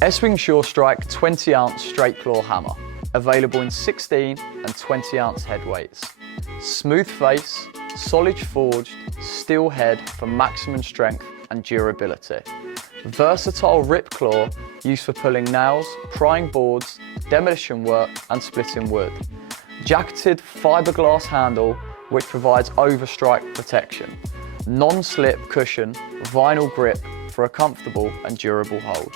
Estwing Sure Strike 20-ounce straight claw hammer, available in 16 and 20-ounce head weights. Smooth face, solid forged, steel head for maximum strength and durability. Versatile rip claw used for pulling nails, prying boards, demolition work and splitting wood. Jacketed fiberglass handle which provides overstrike protection. Non-slip cushion, vinyl grip for a comfortable and durable hold.